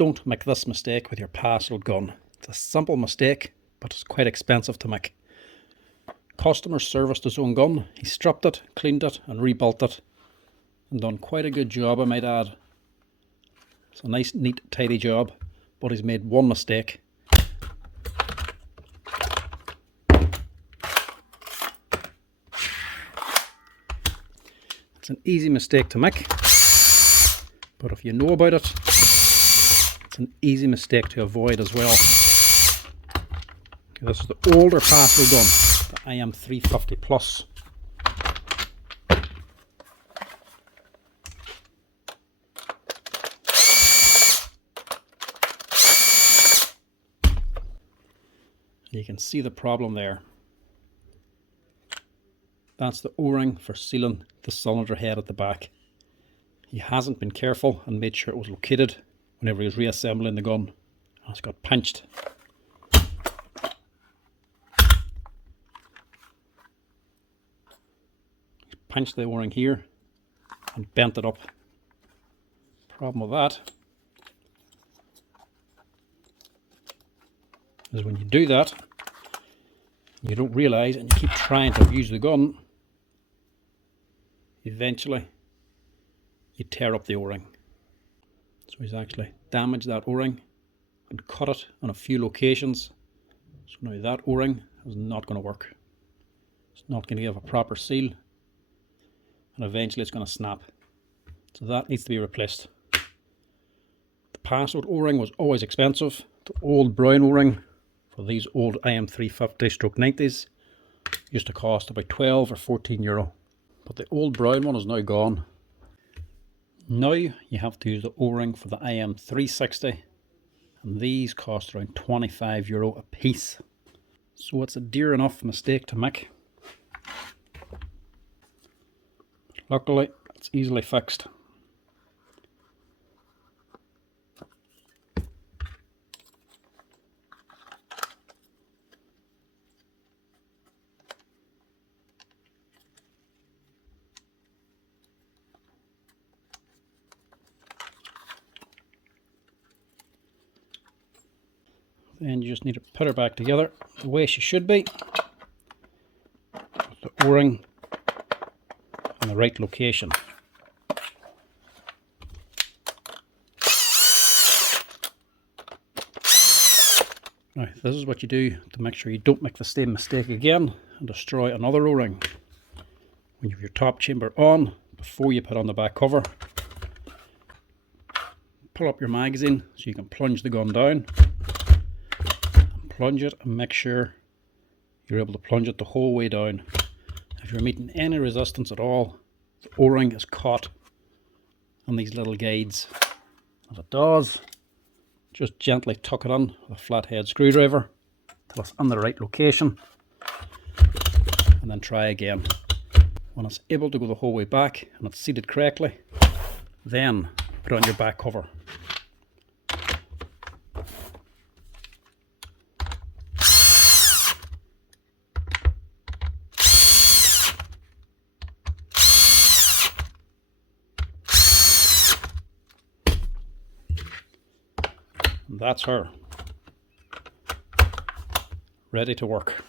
don't make this mistake with your paslode gun. It's a simple mistake, but it's quite expensive to make. Customer serviced his own gun. He stripped it, cleaned it and rebuilt it, and done quite a good job, I might add. It's a nice, neat, tidy job, but he's made one mistake. It's an easy mistake to make, but if you know about it, it's an easy mistake to avoid as well. Okay, this is the older paslode gun, the IM 350 Plus. You can see the problem there. That's the O-ring for sealing the cylinder head at the back. He hasn't been careful and made sure it was located whenever he was reassembling the gun. And it's got pinched. He's pinched the O-ring here and bent it up. Problem with that is when you do that, you don't realise and you keep trying to use the gun, eventually you tear up the O-ring. So he's actually damaged that O-ring and cut it on a few locations. So now that O-ring is not going to work. It's not going to give a proper seal, and eventually it's going to snap. So that needs to be replaced. The paslode O-ring was always expensive. The old brown O-ring for these old IM 350/90s used to cost about 12 or 14 euro. But the old brown one is now gone. Now you have to use the O-ring for the IM 360, and these cost around 25 euro a piece. So it's a dear enough mistake to make. Luckily it's easily fixed. Then you just need to put her back together the way she should be, with the O-ring in the right location. Now this is what you do to make sure you don't make the same mistake again and destroy another O-ring. When you have your top chamber on, before you put on the back cover, pull up your magazine so you can plunge the gun down. Plunge it and make sure you're able to plunge it the whole way down. If you're meeting any resistance at all, the O-ring is caught on these little guides. If it does, just gently tuck it in with a flathead screwdriver till it's in the right location, and then try again. When it's able to go the whole way back and it's seated correctly, then put on your back cover. That's her, ready to work.